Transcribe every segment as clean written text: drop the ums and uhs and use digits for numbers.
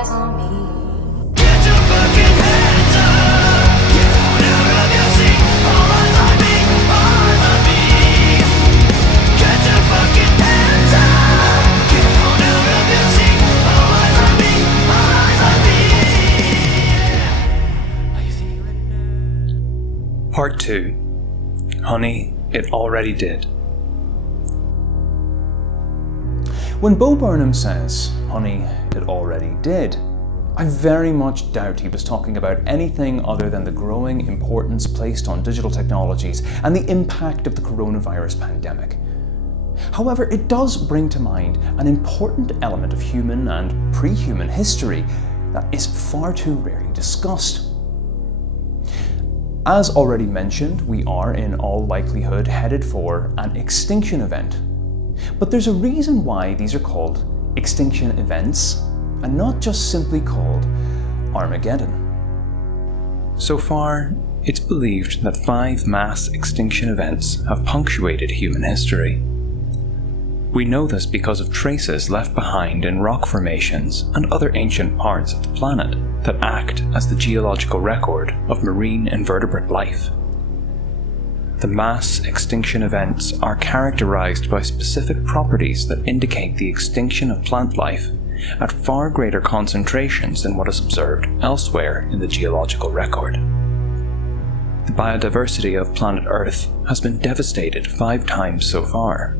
eyes on me. Get your fucking hands up! Get on out of your seat! All eyes on me! All eyes on me! Get your fucking hands up! Get on out of your seat! All eyes on me! All eyes on me! Are you feeling? Part 2. Honey, it already did. When Bo Burnham says, honey, it already did, I very much doubt he was talking about anything other than the growing importance placed on digital technologies and the impact of the coronavirus pandemic. However, it does bring to mind an important element of human and pre-human history that is far too rarely discussed. As already mentioned, we are in all likelihood headed for an extinction event. But there's a reason why these are called extinction events and not just simply called Armageddon. So far, it's believed that 5 mass extinction events have punctuated human history. We know this because of traces left behind in rock formations and other ancient parts of the planet that act as the geological record of marine invertebrate life. The mass extinction events are characterized by specific properties that indicate the extinction of plant life at far greater concentrations than what is observed elsewhere in the geological record. The biodiversity of planet Earth has been devastated 5 times so far.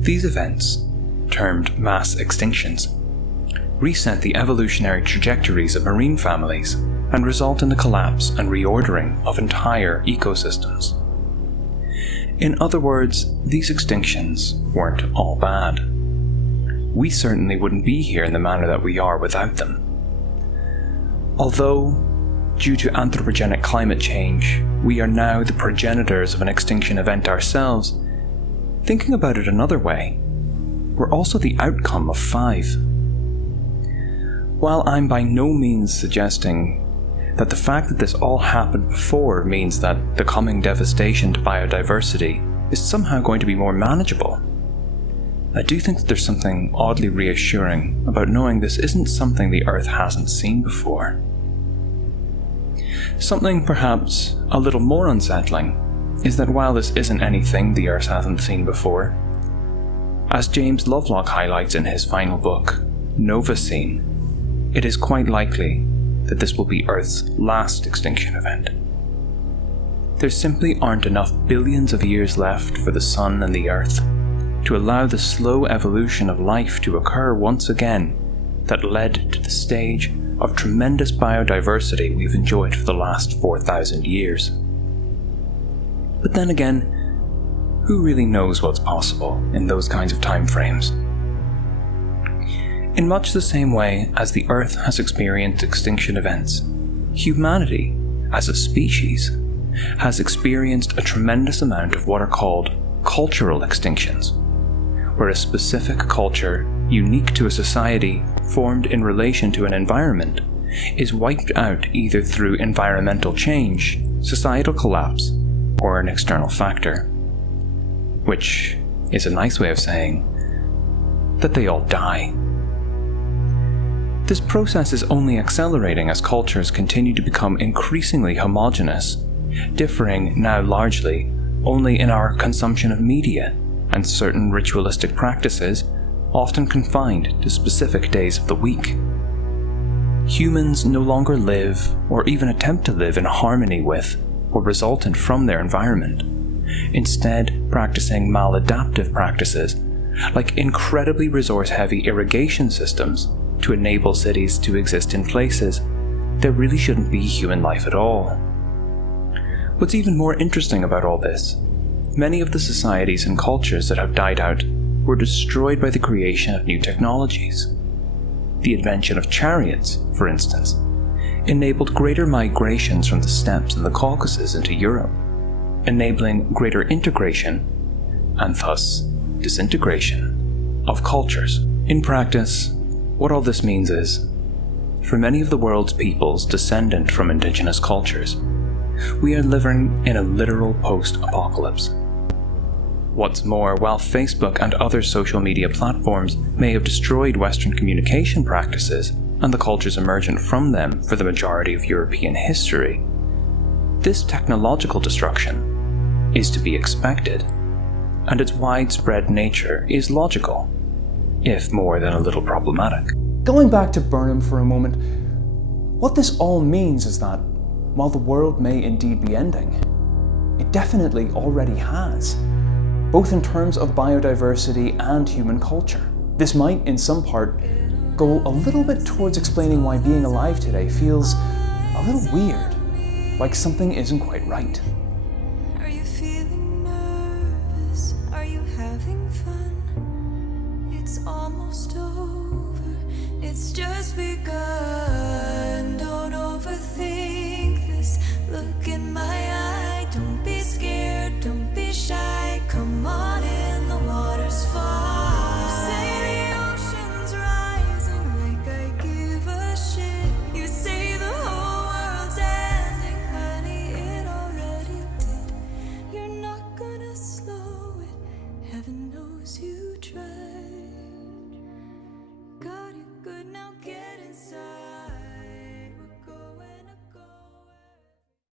These events, termed mass extinctions, reset the evolutionary trajectories of marine families and result in the collapse and reordering of entire ecosystems. In other words, these extinctions weren't all bad. We certainly wouldn't be here in the manner that we are without them. Although, due to anthropogenic climate change, we are now the progenitors of an extinction event ourselves, thinking about it another way, we're also the outcome of 5. While I'm by no means suggesting that the fact that this all happened before means that the coming devastation to biodiversity is somehow going to be more manageable, I do think that there's something oddly reassuring about knowing this isn't something the Earth hasn't seen before. Something perhaps a little more unsettling is that while this isn't anything the Earth hasn't seen before, as James Lovelock highlights in his final book, Novacene, it is quite likely that this will be Earth's last extinction event. There simply aren't enough billions of years left for the Sun and the Earth to allow the slow evolution of life to occur once again that led to the stage of tremendous biodiversity we've enjoyed for the last 4,000 years. But then again, who really knows what's possible in those kinds of time frames? In much the same way as the Earth has experienced extinction events, humanity, as a species, has experienced a tremendous amount of what are called cultural extinctions, where a specific culture, unique to a society formed in relation to an environment, is wiped out either through environmental change, societal collapse, or an external factor. Which is a nice way of saying that they all die. This process is only accelerating as cultures continue to become increasingly homogeneous, differing now largely only in our consumption of media and certain ritualistic practices, often confined to specific days of the week. Humans no longer live, or even attempt to live, in harmony with or resultant from their environment, instead practicing maladaptive practices like incredibly resource-heavy irrigation systems to enable cities to exist in places there really shouldn't be human life at all. What's even more interesting about all this, many of the societies and cultures that have died out were destroyed by the creation of new technologies. The invention of chariots, for instance, enabled greater migrations from the steppes and the Caucasus into Europe, enabling greater integration, and thus disintegration, of cultures. In practice, what all this means is, for many of the world's peoples descendant from indigenous cultures, we are living in a literal post-apocalypse. What's more, while Facebook and other social media platforms may have destroyed Western communication practices and the cultures emergent from them for the majority of European history, this technological destruction is to be expected, and its widespread nature is logical, if more than a little problematic. Going back to Burnham for a moment, what this all means is that, while the world may indeed be ending, it definitely already has, both in terms of biodiversity and human culture. This might, in some part, go a little bit towards explaining why being alive today feels a little weird, like something isn't quite right. Are you feeling nervous? Are you having fun? It's almost over. It's just begun.